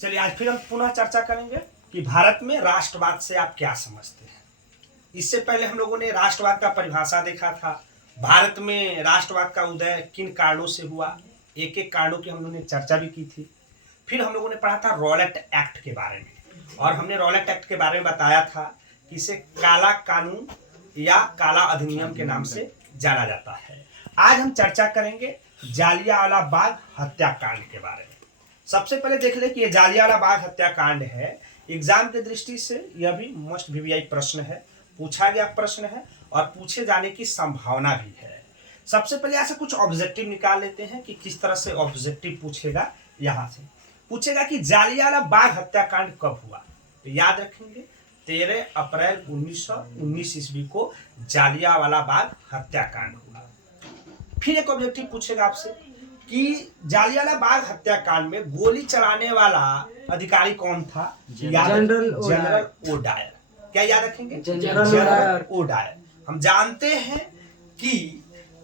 चलिए आज फिर हम पुनः चर्चा करेंगे कि भारत में राष्ट्रवाद से आप क्या समझते हैं। इससे पहले हम लोगों ने राष्ट्रवाद का परिभाषा देखा था। भारत में राष्ट्रवाद का उदय किन कारणों से हुआ, एक एक कारणों की हम लोगों ने चर्चा भी की थी। फिर हम लोगों ने पढ़ा था रॉलेट एक्ट के बारे में, और हमने रॉलेट एक्ट के बारे में बताया था कि इसे काला कानून या काला अधिनियम के नाम से जाना जाता है। आज हम चर्चा करेंगे जालियांवाला बाग हत्याकांड के बारे में। सबसे पहले देख ले कि ये जालियांवाला बाग हत्याकांड है, एग्जाम की दृष्टि से यह भी मोस्ट वीवीआई प्रश्न है, पूछा गया प्रश्न है और पूछे जाने की संभावना भी है। सबसे पहले ऐसा कुछ ऑब्जेक्टिव निकाल लेते हैं कि किस तरह से ऑब्जेक्टिव पूछेगा। यहाँ से पूछेगा कि जालियांवाला बाग हत्याकांड कब हुआ, तो याद रखेंगे 13 अप्रैल 1919 ईस्वी को जालियांवाला बाग हत्याकांड हुआ। फिर एक ऑब्जेक्टिव पूछेगा आपसे कि जालियांवाला बाग हत्याकांड में गोली चलाने वाला अधिकारी कौन था। General O'Dyer. क्या याद रखेंगे? General O'Dyer. हम जानते हैं कि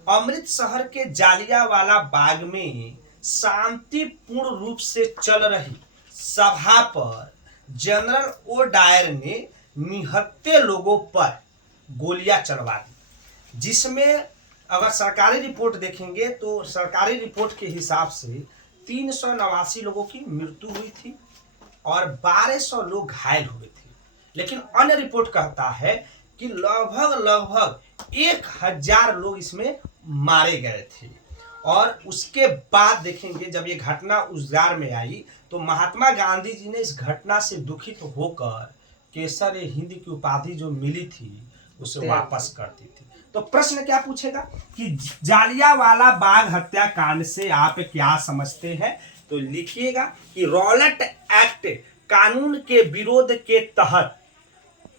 अमृतसर के जालियांवाला बाग में शांतिपूर्ण रूप से चल रही सभा पर जनरल ओ डायर ने निहत्थे लोगों पर गोलियां चलवा दी, जिसमें अगर सरकारी रिपोर्ट देखेंगे तो सरकारी रिपोर्ट के हिसाब से 389 लोगों की मृत्यु हुई थी और 1200 लोग घायल हुए थे। लेकिन अन्य रिपोर्ट कहता है कि लगभग 1000 लोग इसमें मारे गए थे। और उसके बाद देखेंगे जब ये घटना उजागर में आई तो महात्मा गांधी जी ने इस घटना से दुखित होकर केसर हिंद की उपाधि जो मिली थी उसे वापस कर दी थी। तो प्रश्न क्या पूछेगा कि जालियांवाला बाग हत्याकांड से आप क्या समझते हैं, तो लिखिएगा कि रॉलेट एक्ट कानून के विरोध के तहत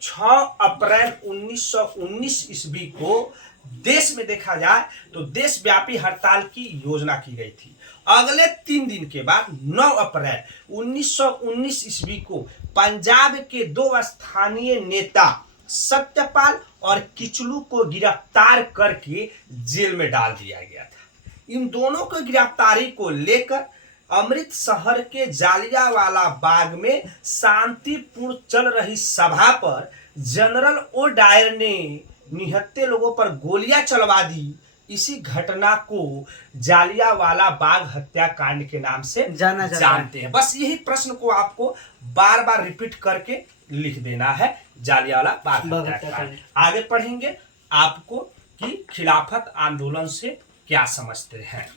6 अप्रैल 1919 ईस्वी को देश में देखा जाए तो देशव्यापी हड़ताल की योजना की गई थी। अगले 3 दिन के बाद 9 अप्रैल 1919 ईस्वी को पंजाब के 2 स्थानीय नेता सत्यपाल और किचलू को गिरफ्तार करके जेल में डाल दिया गया था। इन दोनों को गिरफ्तारी को लेकर अमृतसर के जालियांवाला बाग में शांतिपूर्ण चल रही सभा पर जनरल ओ डायर ने निहत्थे लोगों पर गोलियां चलवा दी। इसी घटना को जालियांवाला बाग हत्याकांड के नाम से जानते हैं। बस यही प्रश्न को आपको बार बार रिपीट करके लिख देना है, जालियांवाला बाग हत्याकांड। आगे पढ़ेंगे आपको कि खिलाफत आंदोलन से क्या समझते हैं।